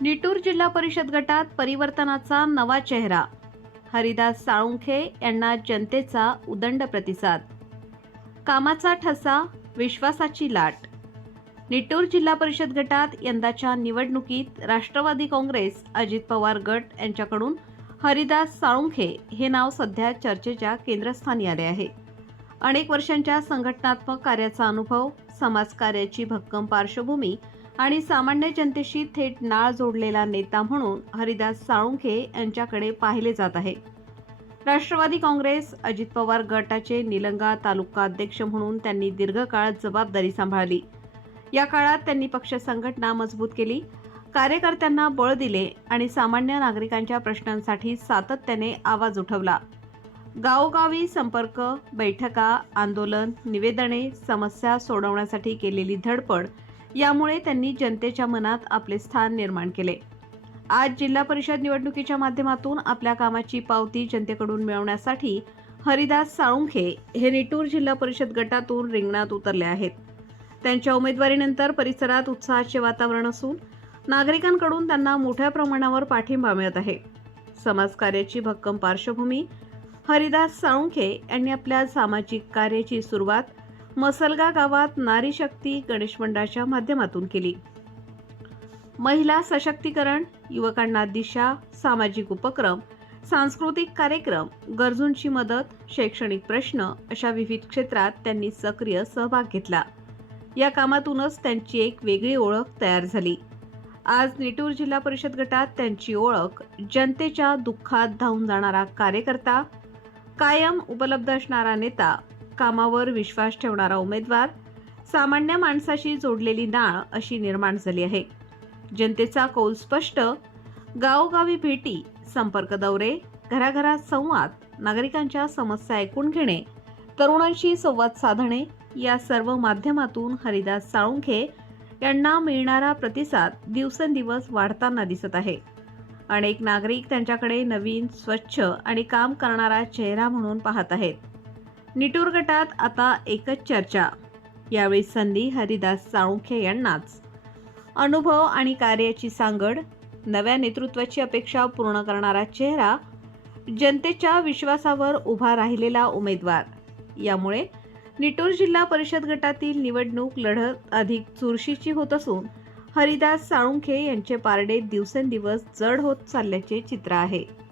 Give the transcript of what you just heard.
निटूर जिल्हा परिषद गटात परिवर्तनाचा नवा चेहरा. हरिदास साळुंखे यांना जनतेचा उदंड प्रतिसाद. कामाचा ठसा, विश्वासाची लाट. निटूर जिल्हा परिषद गटात यंदाच्या निवडणुकीत राष्ट्रवादी काँग्रेस अजित पवार गट यांच्याकडून हरिदास साळुंखे हे नाव सध्या चर्चेच्या केंद्रस्थानी आले आहे. अनेक वर्षांच्या संघटनात्मक कार्याचा अनुभव, समाजकार्याची भक्कम पार्श्वभूमी आणि सामान्य जनतेशी थेट नाळ जोडलेला नेता म्हणून हरिदास साळुंखे यांच्याकडे पाहिले जात आहे. राष्ट्रवादी काँग्रेस अजित पवार गटाचे निलंगा तालुका अध्यक्ष म्हणून त्यांनी दीर्घकाळ जबाबदारी सांभाळली. या काळात त्यांनी पक्ष संघटना मजबूत केली, कार्यकर्त्यांना बळ दिले आणि सामान्य नागरिकांच्या प्रश्नांसाठी सातत्याने आवाज उठवला. गावोगावी संपर्क, बैठका, आंदोलन, निवेदने, समस्या सोडवण्यासाठी केलेली धडपड यामुळे त्यांनी जनतेच्या मनात आपले स्थान निर्माण केले. आज जिल्हा परिषद निवडणुकीच्या माध्यमातून आपल्या कामाची पावती जनतेकडून मिळवण्यासाठी हरिदास साळुंखे हे निटूर जिल्हा परिषद गटातून रिंगणात उतरले आहेत. त्यांच्या उमेदवारीनंतर परिसरात उत्साहाचे वातावरण असून नागरिकांकडून त्यांना मोठ्या प्रमाणावर पाठिंबा मिळत आहे. समाजकार्याची भक्कम पार्श्वभूमी. हरिदास साळुंखे यांनी आपल्या सामाजिक कार्याची सुरुवात मसलगा गावात नारी शक्ती गणेश मंडळाच्या माध्यमातून केली. महिला सशक्तीकरण, युवकांना दिशा, सामाजिक उपक्रम, सांस्कृतिक कार्यक्रम, गरजूंची मदत, शैक्षणिक प्रश्न अशा विविध क्षेत्रात त्यांनी सक्रिय सहभाग घेतला. या कामातूनच त्यांची एक वेगळी ओळख तयार झाली. आज निटूर जिल्हा परिषद गटात त्यांची ओळख जनतेच्या दुःखात धावून जाणारा कार्यकर्ता, कायम उपलब्ध असणारा नेता, कामावर विश्वास ठेवणारा उमेदवार, सामान्य माणसाशी जोडलेली नाळ अशी निर्माण झाली आहे. जनतेचा कौल स्पष्ट. गावोगावी भेटी, संपर्क दौरे, घराघरात संवाद, नागरिकांच्या समस्या ऐकून घेणे, तरुणांशी संवाद साधणे या सर्व माध्यमातून हरिदास साळुंखे यांना मिळणारा प्रतिसाद दिवसेंदिवस वाढताना दिसत आहे. अनेक नागरिक त्यांच्याकडे नवीन, स्वच्छ आणि काम करणारा चेहरा म्हणून पाहत आहेत. निटूर गटात आता एकच चर्चा. यावेळी संधी हरिदास साळुंखे यांनाच. अनुभव आणि कार्याची सांगड, नव्या नेतृत्वाची अपेक्षा पूर्ण करणारा चेहरा, जनतेच्या विश्वासावर उभा राहिलेला उमेदवार. यामुळे निटूर जिल्हा परिषद गटातील निवडणूक लढत अधिक चुरशीची होत असून हरिदास साळुंखे यांचे पारडे दिवसेंदिवस जड होत चालल्याचे चित्र आहे.